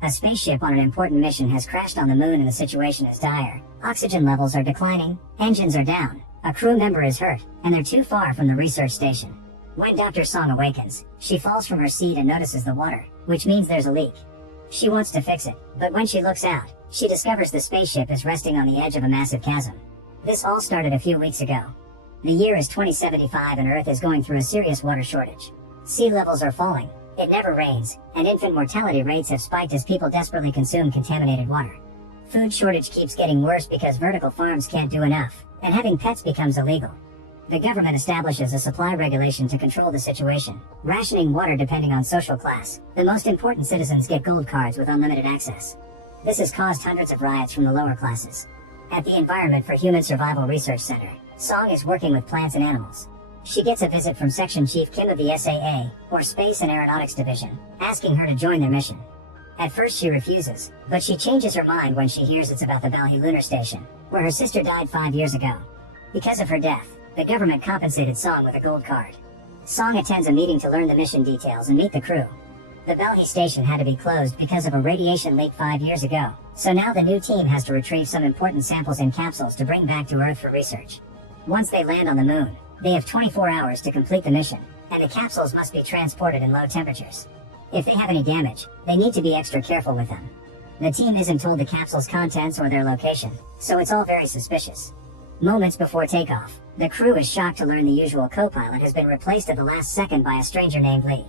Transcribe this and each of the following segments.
A spaceship on an important mission has crashed on the moon and the situation is dire. Oxygen levels are declining, engines are down, a crew member is hurt, and they're too far from the research station. When Dr. Song awakens, she falls from her seat and notices the water, which means there's a leak. She wants to fix it, but when she looks out, she discovers the spaceship is resting on the edge of a massive chasm. This all started a few weeks ago. The year is 2075 and Earth is going through a serious water shortage. Sea levels are falling, it never rains, and infant mortality rates have spiked as people desperately consume contaminated water. Food shortage keeps getting worse because vertical farms can't do enough, and having pets becomes illegal. The government establishes a supply regulation to control the situation, rationing water depending on social class. The most important citizens get gold cards with unlimited access. This has caused hundreds of riots from the lower classes. At the Environment for Human Survival Research Center, Song is working with plants and animals. She gets a visit from Section Chief Kim of the SAA, or Space and Aeronautics Division, asking her to join their mission. At first she refuses, but she changes her mind when she hears it's about the Balhi Lunar Station, where her sister died 5 years ago. Because of her death, the government compensated Song with a gold card. Song attends a meeting to learn the mission details and meet the crew. The Balhi station had to be closed because of a radiation leak 5 years ago, so now the new team has to retrieve some important samples in capsules to bring back to Earth for research. Once they land on the moon, they have 24 hours to complete the mission, and the capsules must be transported in low temperatures. If they have any damage, they need to be extra careful with them. The team isn't told the capsule's contents or their location, so it's all very suspicious. Moments before takeoff, the crew is shocked to learn the usual co-pilot has been replaced at the last second by a stranger named Lee.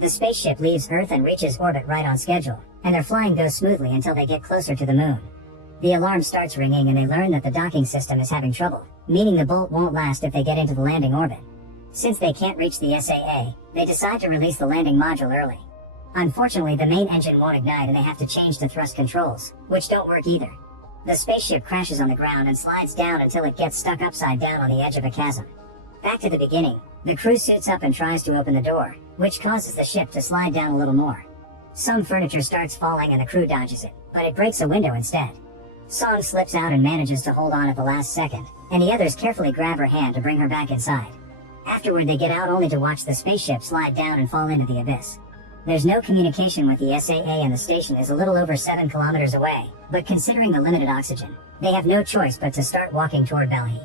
The spaceship leaves Earth and reaches orbit right on schedule, and their flying goes smoothly until they get closer to the moon. The alarm starts ringing and they learn that the docking system is having trouble, meaning the bolt won't last if they get into the landing orbit. Since they can't reach the SAA, they decide to release the landing module early. Unfortunately, the main engine won't ignite and they have to change the thrust controls, which don't work either. The spaceship crashes on the ground and slides down until it gets stuck upside down on the edge of a chasm. Back to the beginning, the crew suits up and tries to open the door, which causes the ship to slide down a little more. Some furniture starts falling and the crew dodges it, but it breaks a window instead. Song slips out and manages to hold on at the last second, and the others carefully grab her hand to bring her back inside. Afterward they get out only to watch the spaceship slide down and fall into the abyss. There's no communication with the SAA and the station is a little over 7 kilometers away, but considering the limited oxygen, they have no choice but to start walking toward Balhi.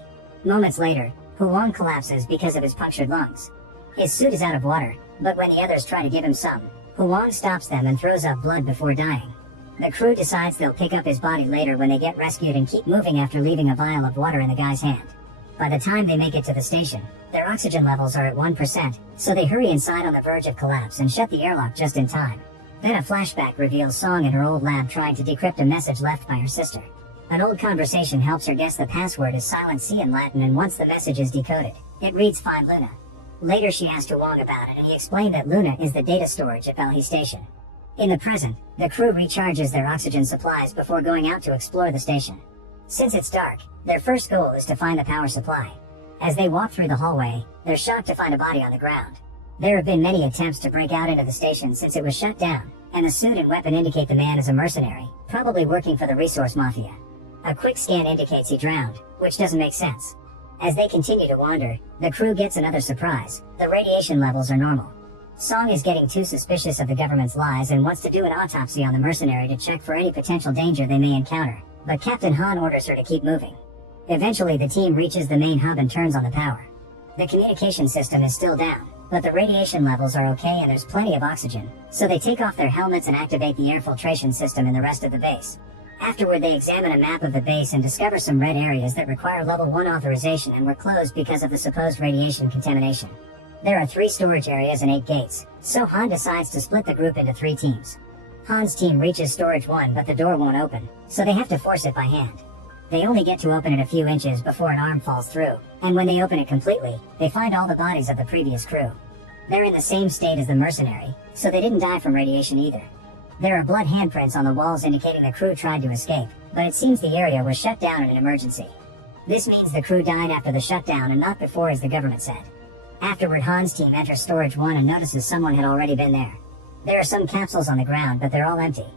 Moments later, Huang collapses because of his punctured lungs. His suit is out of water, but when the others try to give him some, Huang stops them and throws up blood before dying. The crew decides they'll pick up his body later when they get rescued and keep moving after leaving a vial of water in the guy's hand. By the time they make it to the station, their oxygen levels are at 1%, so they hurry inside on the verge of collapse and shut the airlock just in time. Then a flashback reveals Song in her old lab trying to decrypt a message left by her sister. An old conversation helps her guess the password is silent C in Latin, and once the message is decoded, it reads "Find Luna." Later she asked Huang about it and he explained that Luna is the data storage at Balhi Station. In the present, the crew recharges their oxygen supplies before going out to explore the station. Since it's dark, their first goal is to find the power supply. As they walk through the hallway, they're shocked to find a body on the ground. There have been many attempts to break out into the station since it was shut down, and the suit and weapon indicate the man is a mercenary, probably working for the resource mafia. A quick scan indicates he drowned, which doesn't make sense. As they continue to wander, the crew gets another surprise. The radiation levels are normal. Song is getting too suspicious of the government's lies and wants to do an autopsy on the mercenary to check for any potential danger they may encounter, but Captain Han orders her to keep moving. Eventually the team reaches the main hub and turns on the power. The communication system is still down, but the radiation levels are okay and there's plenty of oxygen, so they take off their helmets and activate the air filtration system in the rest of the base. Afterward they examine a map of the base and discover some red areas that require level 1 authorization and were closed because of the supposed radiation contamination. There are 3 storage areas and 8 gates, so Han decides to split the group into 3 teams. Han's team reaches storage 1 but the door won't open, so they have to force it by hand. They only get to open it a few inches before an arm falls through, and when they open it completely, they find all the bodies of the previous crew. They're in the same state as the mercenary, so they didn't die from radiation either. There are blood handprints on the walls indicating the crew tried to escape, but it seems the area was shut down in an emergency. This means the crew died after the shutdown and not before, as the government said. Afterward, Han's team enters storage 1 and notices someone had already been there. There are some capsules on the ground, but they're all empty.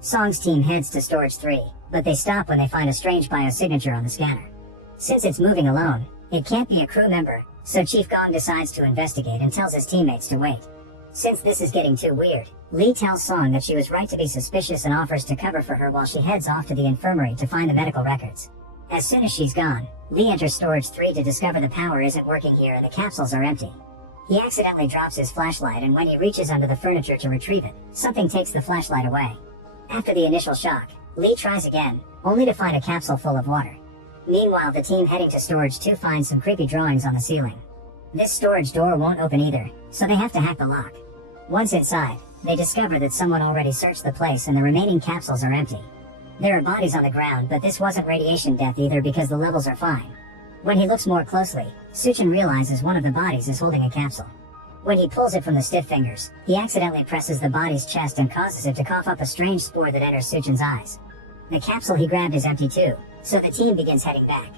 Song's team heads to storage 3, but they stop when they find a strange biosignature on the scanner. Since it's moving alone, it can't be a crew member, so Chief Gong decides to investigate and tells his teammates to wait. Since this is getting too weird, Lee tells Song that she was right to be suspicious and offers to cover for her while she heads off to the infirmary to find the medical records. As soon as she's gone, Lee enters Storage 3 to discover the power isn't working here and the capsules are empty. He accidentally drops his flashlight, and when he reaches under the furniture to retrieve it, something takes the flashlight away. After the initial shock, Lee tries again, only to find a capsule full of water. Meanwhile, the team heading to Storage 2 finds some creepy drawings on the ceiling. This storage door won't open either, so they have to hack the lock. Once inside, they discover that someone already searched the place and the remaining capsules are empty. There are bodies on the ground, but this wasn't radiation death either because the levels are fine. When he looks more closely, Suchin realizes one of the bodies is holding a capsule. When he pulls it from the stiff fingers, he accidentally presses the body's chest and causes it to cough up a strange spore that enters Suchin's eyes. The capsule he grabbed is empty too, so the team begins heading back.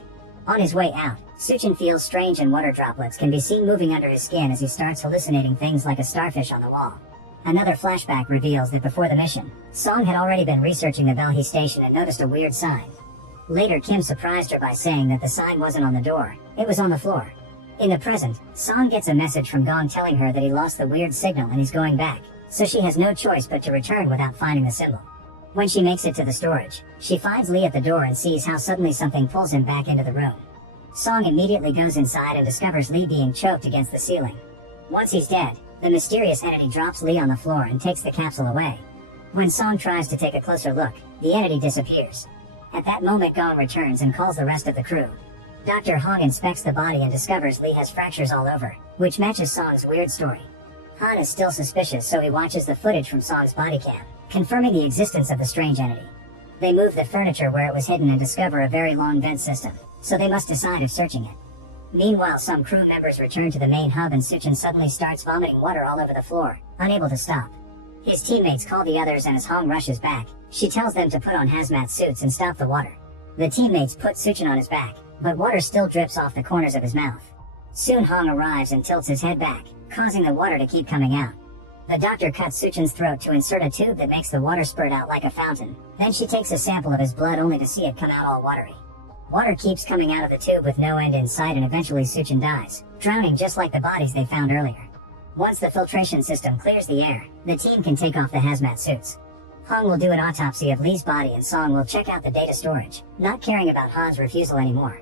On his way out, Suchin feels strange and water droplets can be seen moving under his skin as he starts hallucinating things like a starfish on the wall. Another flashback reveals that before the mission, Song had already been researching the Belhe station and noticed a weird sign. Later, Kim surprised her by saying that the sign wasn't on the door, it was on the floor. In the present, Song gets a message from Gong telling her that he lost the weird signal and he's going back, so she has no choice but to return without finding the symbol. When she makes it to the storage, she finds Lee at the door and sees how suddenly something pulls him back into the room. Song immediately goes inside and discovers Lee being choked against the ceiling. Once he's dead, the mysterious entity drops Lee on the floor and takes the capsule away. When Song tries to take a closer look, the entity disappears. At that moment, Gong returns and calls the rest of the crew. Dr. Hong inspects the body and discovers Lee has fractures all over, which matches Song's weird story. Han is still suspicious, so he watches the footage from Song's body cam, confirming the existence of the strange entity. They move the furniture where it was hidden and discover a very long vent system, so they must decide if searching it. Meanwhile, some crew members return to the main hub and Suchin suddenly starts vomiting water all over the floor, unable to stop. His teammates call the others, and as Hong rushes back, she tells them to put on hazmat suits and stop the water. The teammates put Suchin on his back, but water still drips off the corners of his mouth. Soon Hong arrives and tilts his head back, causing the water to keep coming out. The doctor cuts Suchin's throat to insert a tube that makes the water spurt out like a fountain. Then she takes a sample of his blood only to see it come out all watery. Water keeps coming out of the tube with no end in sight, and eventually Suchin dies, drowning just like the bodies they found earlier. Once the filtration system clears the air, the team can take off the hazmat suits. Hong will do an autopsy of Lee's body and Song will check out the data storage, not caring about Han's refusal anymore.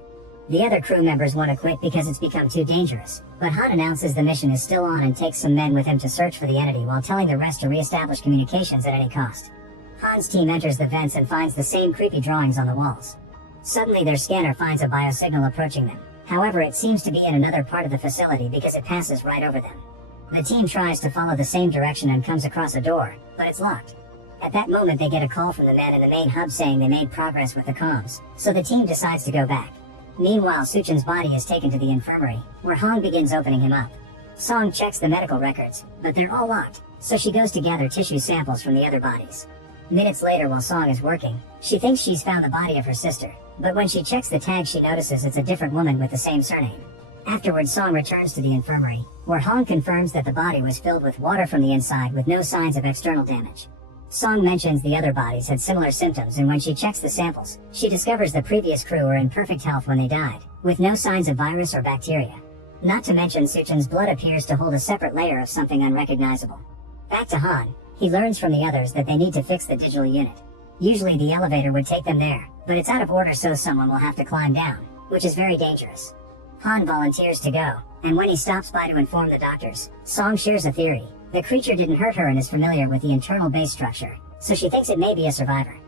The other crew members want to quit because it's become too dangerous, but Han announces the mission is still on and takes some men with him to search for the entity while telling the rest to re-establish communications at any cost. Han's team enters the vents and finds the same creepy drawings on the walls. Suddenly their scanner finds a biosignal approaching them. However, it seems to be in another part of the facility because it passes right over them. The team tries to follow the same direction and comes across a door, but it's locked. At that moment they get a call from the men in the main hub saying they made progress with the comms, so the team decides to go back. Meanwhile, Suchin's body is taken to the infirmary, where Hong begins opening him up. Song checks the medical records, but they're all locked, so she goes to gather tissue samples from the other bodies. Minutes later, while Song is working, she thinks she's found the body of her sister, but when she checks the tag she notices it's a different woman with the same surname. Afterwards, Song returns to the infirmary, where Hong confirms that the body was filled with water from the inside with no signs of external damage. Song mentions the other bodies had similar symptoms, and when she checks the samples, she discovers the previous crew were in perfect health when they died, with no signs of virus or bacteria. Not to mention Suchin's blood appears to hold a separate layer of something unrecognizable. Back to Han, he learns from the others that they need to fix the digital unit. Usually the elevator would take them there, but it's out of order, so someone will have to climb down, which is very dangerous. Han volunteers to go, and when he stops by to inform the doctors, Song shares a theory. The creature didn't hurt her and is familiar with the internal base structure, so she thinks it may be a survivor.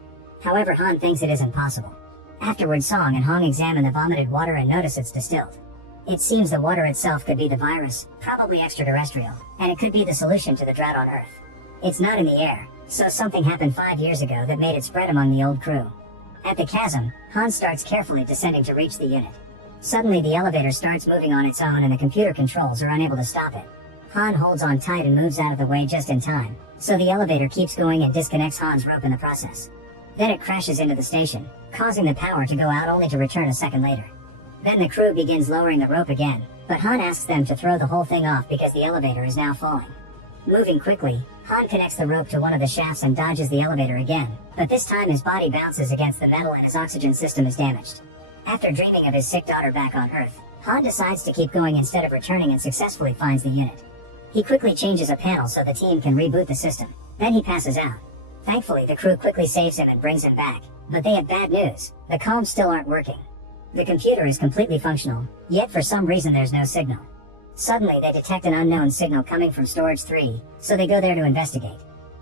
However, Han thinks it isn't possible. Afterwards, Song and Hong examine the vomited water and notice it's distilled. It seems the water itself could be the virus, probably extraterrestrial, and it could be the solution to the drought on Earth. It's not in the air, so something happened 5 years ago that made it spread among the old crew. At the chasm, Han starts carefully descending to reach the unit. Suddenly the elevator starts moving on its own and the computer controls are unable to stop it. Han holds on tight and moves out of the way just in time, so the elevator keeps going and disconnects Han's rope in the process. Then it crashes into the station, causing the power to go out only to return a second later. Then the crew begins lowering the rope again, but Han asks them to throw the whole thing off because the elevator is now falling. Moving quickly, Han connects the rope to one of the shafts and dodges the elevator again, but this time his body bounces against the metal and his oxygen system is damaged. After dreaming of his sick daughter back on Earth, Han decides to keep going instead of returning and successfully finds the unit. He quickly changes a panel so the team can reboot the system. Then he passes out. Thankfully, the crew quickly saves him and brings him back, but they have bad news. The comms still aren't working. The computer is completely functional, yet for some reason there's no signal. Suddenly they detect an unknown signal coming from Storage 3, so they go there to investigate.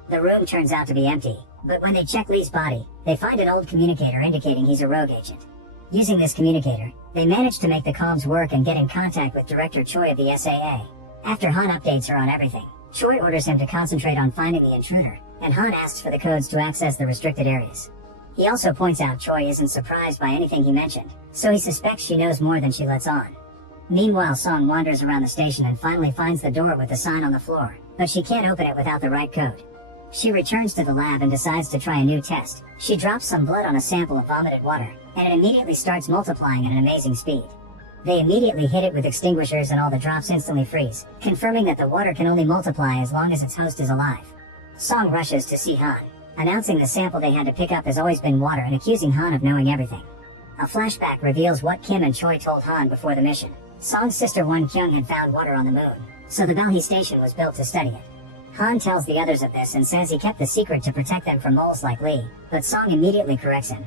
The room turns out to be empty, but when they check Lee's body, they find an old communicator indicating he's a rogue agent. Using this communicator, they manage to make the comms work and get in contact with Director Choi of the SAA. After Han updates her on everything, Choi orders him to concentrate on finding the intruder, and Han asks for the codes to access the restricted areas. He also points out Choi isn't surprised by anything he mentioned, so he suspects she knows more than she lets on. Meanwhile, Song wanders around the station and finally finds the door with the sign on the floor, but she can't open it without the right code. She returns to the lab and decides to try a new test. She drops some blood on a sample of vomited water, and it immediately starts multiplying at an amazing speed. They immediately hit it with extinguishers and all the drops instantly freeze, confirming that the water can only multiply as long as its host is alive. Song rushes to see Han, announcing the sample they had to pick up has always been water and accusing Han of knowing everything. A flashback reveals what Kim and Choi told Han before the mission. Song's sister Won Kyung had found water on the moon, so the Balhi station was built to study it. Han tells the others of this and says he kept the secret to protect them from moles like Lee, but Song immediately corrects him.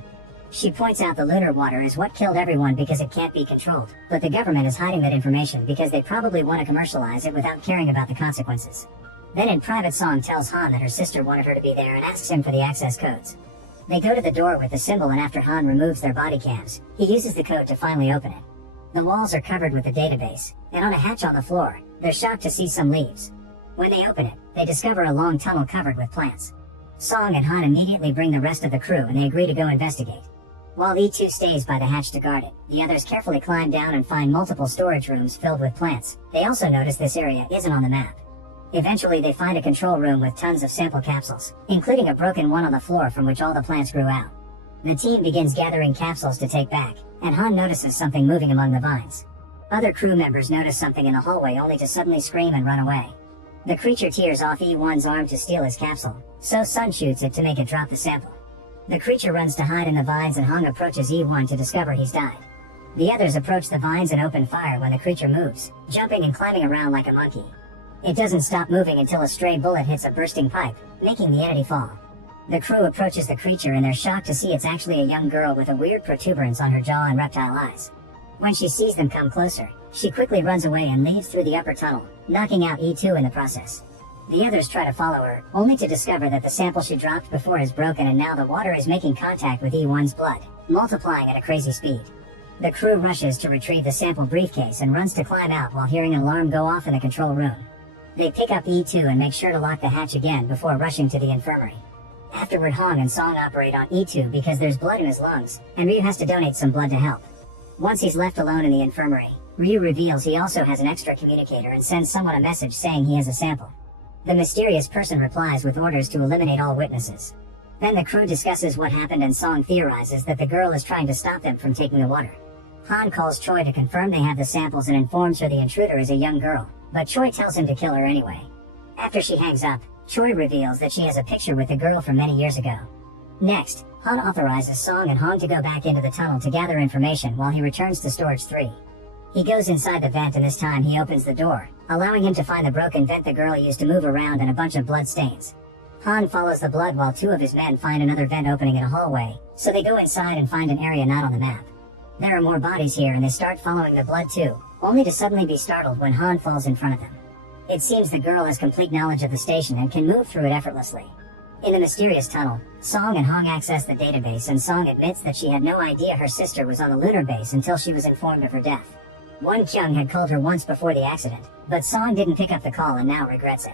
She points out the lunar water is what killed everyone because it can't be controlled, but the government is hiding that information because they probably want to commercialize it without caring about the consequences. Then in private, Song tells Han that her sister wanted her to be there and asks him for the access codes. They go to the door with the symbol, and after Han removes their body cams, he uses the code to finally open it. The walls are covered with the database, and on a hatch on the floor, they're shocked to see some leaves. When they open it, they discover a long tunnel covered with plants. Song and Han immediately bring the rest of the crew and they agree to go investigate. While E2 stays by the hatch to guard it, the others carefully climb down and find multiple storage rooms filled with plants. They also notice this area isn't on the map. Eventually they find a control room with tons of sample capsules, including a broken one on the floor from which all the plants grew out. The team begins gathering capsules to take back, and Han notices something moving among the vines. Other crew members notice something in the hallway only to suddenly scream and run away. The creature tears off E1's arm to steal his capsule, so Sun shoots it to make it drop the sample. The creature runs to hide in the vines and Han approaches E1 to discover he's died. The others approach the vines and open fire when the creature moves, jumping and climbing around like a monkey. It doesn't stop moving until a stray bullet hits a bursting pipe, making the entity fall. The crew approaches the creature and they're shocked to see it's actually a young girl with a weird protuberance on her jaw and reptile eyes. When she sees them come closer, she quickly runs away and leaves through the upper tunnel, knocking out E2 in the process. The others try to follow her, only to discover that the sample she dropped before is broken and now the water is making contact with E1's blood, multiplying at a crazy speed. The crew rushes to retrieve the sample briefcase and runs to climb out while hearing an alarm go off in the control room. They pick up E2 and make sure to lock the hatch again before rushing to the infirmary. Afterward, Han and Song operate on E2 because there's blood in his lungs, and Ryu has to donate some blood to help. Once he's left alone in the infirmary, Ryu reveals he also has an extra communicator and sends someone a message saying he has a sample. The mysterious person replies with orders to eliminate all witnesses. Then the crew discusses what happened and Song theorizes that the girl is trying to stop them from taking the water. Han calls Choi to confirm they have the samples and informs her the intruder is a young girl, but Choi tells him to kill her anyway. After she hangs up, Choi reveals that she has a picture with the girl from many years ago. Next, Han authorizes Song and Han to go back into the tunnel to gather information while he returns to Storage 3. He goes inside the vent and this time he opens the door, allowing him to find the broken vent the girl used to move around and a bunch of blood stains. Han follows the blood while two of his men find another vent opening in a hallway, so they go inside and find an area not on the map. There are more bodies here and they start following the blood too, only to suddenly be startled when Han falls in front of them. It seems the girl has complete knowledge of the station and can move through it effortlessly. In the mysterious tunnel, Song and Han access the database and Song admits that she had no idea her sister was on the lunar base until she was informed of her death. Won Kyung had called her once before the accident, but Song didn't pick up the call and now regrets it.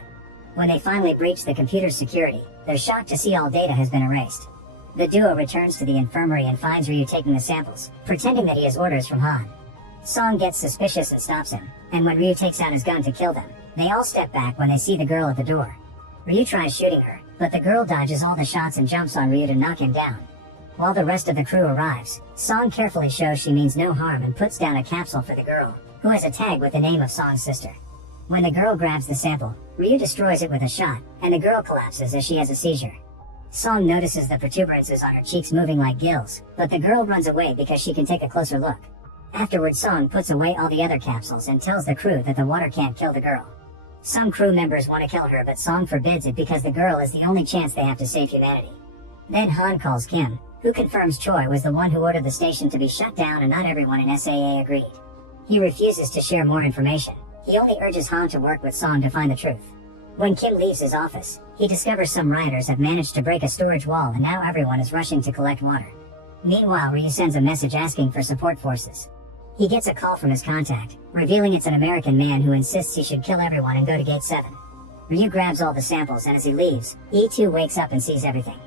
When they finally breach the computer's security, they're shocked to see all data has been erased. The duo returns to the infirmary and finds Ryu taking the samples, pretending that he has orders from Han. Song gets suspicious and stops him, and when Ryu takes out his gun to kill them, they all step back when they see the girl at the door. Ryu tries shooting her, but the girl dodges all the shots and jumps on Ryu to knock him down. While the rest of the crew arrives, Song carefully shows she means no harm and puts down a capsule for the girl, who has a tag with the name of Song's sister. When the girl grabs the sample, Ryu destroys it with a shot, and the girl collapses as she has a seizure. Song notices the protuberances on her cheeks moving like gills, but the girl runs away because she can take a closer look. Afterwards, Song puts away all the other capsules and tells the crew that the water can't kill the girl. Some crew members want to kill her, but Song forbids it because the girl is the only chance they have to save humanity. Then Han calls Kim, who confirms Choi was the one who ordered the station to be shut down and not everyone in SAA agreed. He refuses to share more information. He only urges Han to work with Song to find the truth. When Kim leaves his office, he discovers some rioters have managed to break a storage wall and now everyone is rushing to collect water. Meanwhile, Ryu sends a message asking for support forces. He gets a call from his contact, revealing it's an American man who insists he should kill everyone and go to Gate 7. Ryu grabs all the samples and as he leaves, E2 wakes up and sees everything.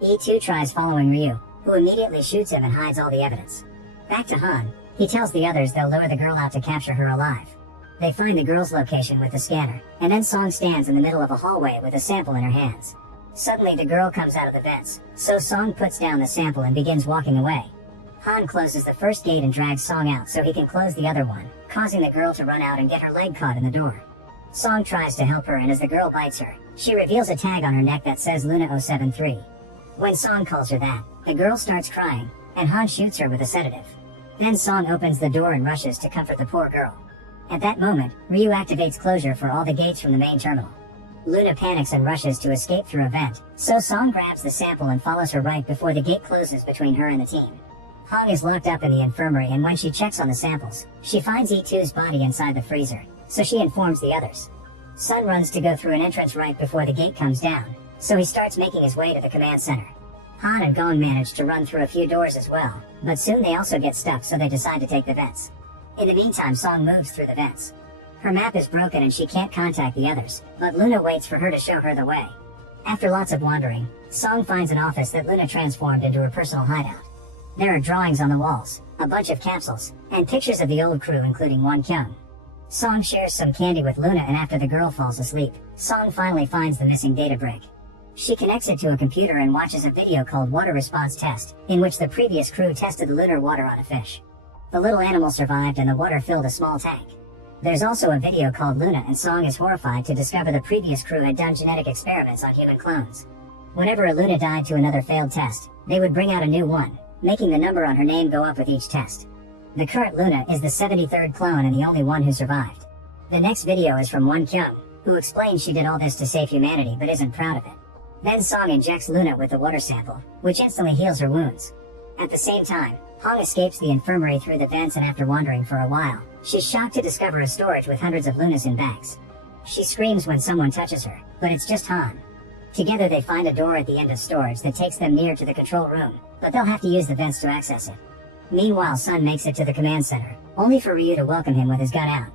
E2 tries following Ryu, who immediately shoots him and hides all the evidence. Back to Han, he tells the others they'll lure the girl out to capture her alive. They find the girl's location with the scanner, and then Song stands in the middle of a hallway with a sample in her hands. Suddenly the girl comes out of the vents, so Song puts down the sample and begins walking away. Han closes the first gate and drags Song out so he can close the other one, causing the girl to run out and get her leg caught in the door. Song tries to help her and as the girl bites her, she reveals a tag on her neck that says Luna 073. When Song calls her that, the girl starts crying, and Han shoots her with a sedative. Then Song opens the door and rushes to comfort the poor girl. At that moment, Ryu activates closure for all the gates from the main terminal. Luna panics and rushes to escape through a vent, so Song grabs the sample and follows her right before the gate closes between her and the team. Han is locked up in the infirmary and when she checks on the samples, she finds E2's body inside the freezer, so she informs the others. Sun runs to go through an entrance right before the gate comes down, so he starts making his way to the command center. Han and Gong manage to run through a few doors as well, but soon they also get stuck so they decide to take the vents. In the meantime, Song moves through the vents. Her map is broken and she can't contact the others, but Luna waits for her to show her the way. After lots of wandering, Song finds an office that Luna transformed into her personal hideout. There are drawings on the walls, a bunch of capsules, and pictures of the old crew including Won Kyung. Song shares some candy with Luna and after the girl falls asleep, Song finally finds the missing data brick. She connects it to a computer and watches a video called Water Response Test, in which the previous crew tested the lunar water on a fish. The little animal survived and the water filled a small tank. There's also a video called Luna and Song is horrified to discover the previous crew had done genetic experiments on human clones. Whenever a Luna died to another failed test, they would bring out a new one, making the number on her name go up with each test. The current Luna is the 73rd clone and the only one who survived. The next video is from Won Kyung, who explains she did all this to save humanity but isn't proud of it. Then Song injects Luna with the water sample, which instantly heals her wounds. At the same time, Hong escapes the infirmary through the vents and after wandering for a while, she's shocked to discover a storage with hundreds of Lunas in bags. She screams when someone touches her, but it's just Han. Together they find a door at the end of storage that takes them near to the control room, but they'll have to use the vents to access it. Meanwhile, Sun makes it to the command center, only for Ryu to welcome him with his gun out.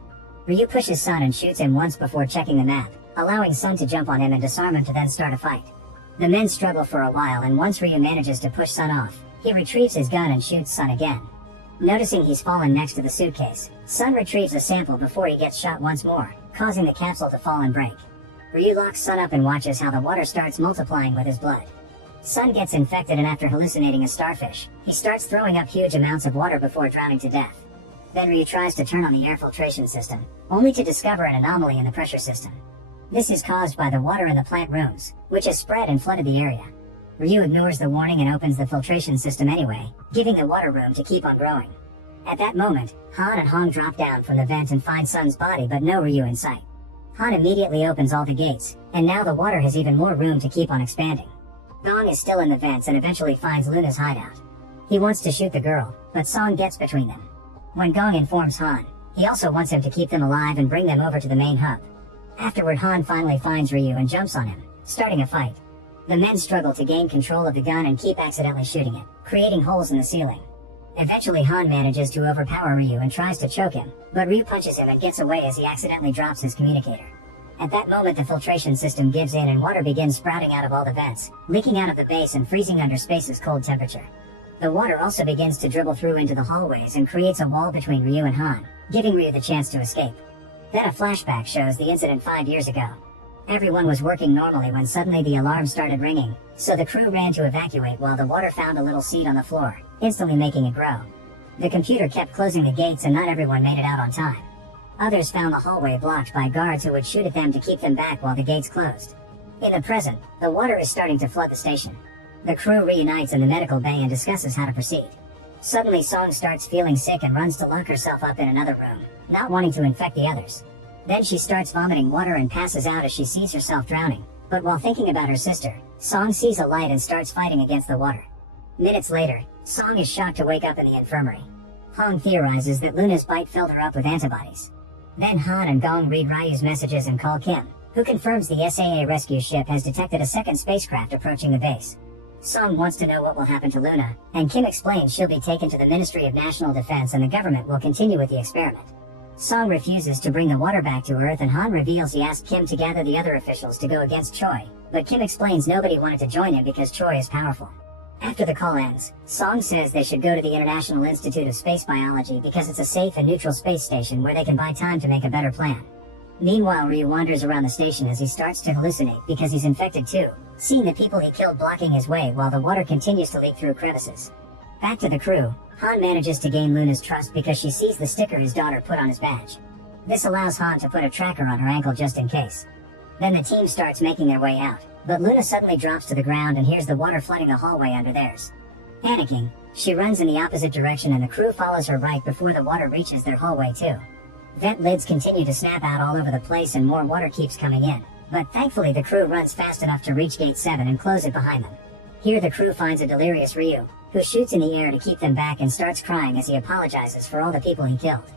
Ryu pushes Sun and shoots him once before checking the map, allowing Sun to jump on him and disarm him to then start a fight. The men struggle for a while and once Ryu manages to push Sun off, he retrieves his gun and shoots Sun again. Noticing he's fallen next to the suitcase, Sun retrieves a sample before he gets shot once more, causing the capsule to fall and break. Ryu locks Sun up and watches how the water starts multiplying with his blood. Sun gets infected and after hallucinating a starfish, he starts throwing up huge amounts of water before drowning to death. Then Ryu tries to turn on the air filtration system, only to discover an anomaly in the pressure system. This is caused by the water in the plant rooms, which has spread and flooded the area. Ryu ignores the warning and opens the filtration system anyway, giving the water room to keep on growing. At that moment, Han and Hong drop down from the vent and find Sun's body but no Ryu in sight. Han immediately opens all the gates, and now the water has even more room to keep on expanding. Gong is still in the vents and eventually finds Luna's hideout. He wants to shoot the girl, but Song gets between them. When Gong informs Han, he also wants him to keep them alive and bring them over to the main hub. Afterward, Han finally finds Ryu and jumps on him, starting a fight. The men struggle to gain control of the gun and keep accidentally shooting it, creating holes in the ceiling. Eventually Han manages to overpower Ryu and tries to choke him, but Ryu punches him and gets away as he accidentally drops his communicator. At that moment the filtration system gives in and water begins sprouting out of all the vents, leaking out of the base and freezing under space's cold temperature. The water also begins to dribble through into the hallways and creates a wall between Ryu and Han, giving Ryu the chance to escape. Then a flashback shows the incident 5 years ago. Everyone was working normally when suddenly the alarm started ringing, so the crew ran to evacuate while the water found a little seed on the floor, instantly making it grow. The computer kept closing the gates and not everyone made it out on time. Others found the hallway blocked by guards who would shoot at them to keep them back while the gates closed. In the present, the water is starting to flood the station. The crew reunites in the medical bay and discusses how to proceed. Suddenly Song starts feeling sick and runs to lock herself up in another room, not wanting to infect the others. Then she starts vomiting water and passes out as she sees herself drowning. But while thinking about her sister, Song sees a light and starts fighting against the water. Minutes later, Song is shocked to wake up in the infirmary. Hong theorizes that Luna's bite filled her up with antibodies. Then Han and Gong read Ryu's messages and call Kim, who confirms the SAA rescue ship has detected a second spacecraft approaching the base. Song wants to know what will happen to Luna, and Kim explains she'll be taken to the Ministry of National Defense and the government will continue with the experiment. Song refuses to bring the water back to Earth, and Han reveals he asked Kim to gather the other officials to go against Choi, but Kim explains nobody wanted to join him because Choi is powerful. After the call ends, Song says they should go to the International Institute of Space Biology because it's a safe and neutral space station where they can buy time to make a better plan. Meanwhile, Ryu wanders around the station as he starts to hallucinate because he's infected too, seeing the people he killed blocking his way while the water continues to leak through crevices. Back to the crew, Han manages to gain Luna's trust because she sees the sticker his daughter put on his badge. This allows Han to put a tracker on her ankle just in case. Then the team starts making their way out, but Luna suddenly drops to the ground and hears the water flooding the hallway under theirs. Panicking, she runs in the opposite direction and the crew follows her right before the water reaches their hallway too. Vent lids continue to snap out all over the place and more water keeps coming in, but thankfully the crew runs fast enough to reach gate 7 and close it behind them. Here the crew finds a delirious Ryu, who shoots in the air to keep them back and starts crying as he apologizes for all the people he killed.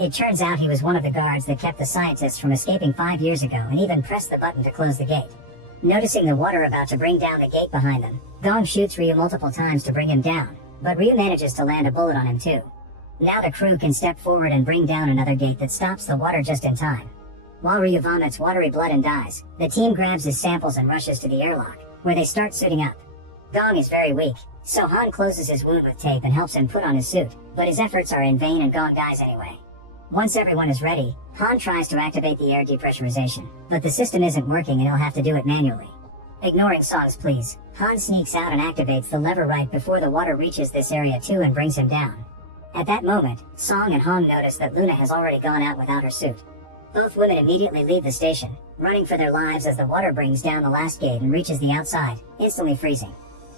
It turns out he was one of the guards that kept the scientists from escaping 5 years ago and even pressed the button to close the gate. Noticing the water about to bring down the gate behind them, Gong shoots Ryu multiple times to bring him down, but Ryu manages to land a bullet on him too. Now the crew can step forward and bring down another gate that stops the water just in time. While Ryu vomits watery blood and dies, the team grabs his samples and rushes to the airlock, where they start suiting up. Gong is very weak, so Han closes his wound with tape and helps him put on his suit, but his efforts are in vain and Gong dies anyway. Once everyone is ready, Han tries to activate the air depressurization, but the system isn't working and he'll have to do it manually. Ignoring Song's pleas, Han sneaks out and activates the lever right before the water reaches this area too and brings him down. At that moment, Song and Han notice that Luna has already gone out without her suit. Both women immediately leave the station, running for their lives as the water brings down the last gate and reaches the outside, instantly freezing.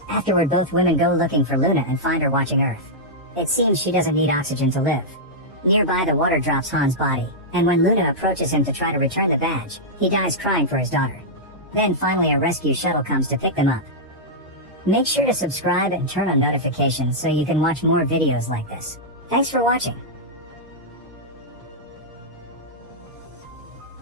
Afterward, both women go looking for Luna and find her watching Earth. It seems she doesn't need oxygen to live. Nearby, the water drops Han's body, and when Luna approaches him to try to return the badge, he dies crying for his daughter. Then finally a rescue shuttle comes to pick them up. Make sure to subscribe and turn on notifications so you can watch more videos like this. Thanks for watching.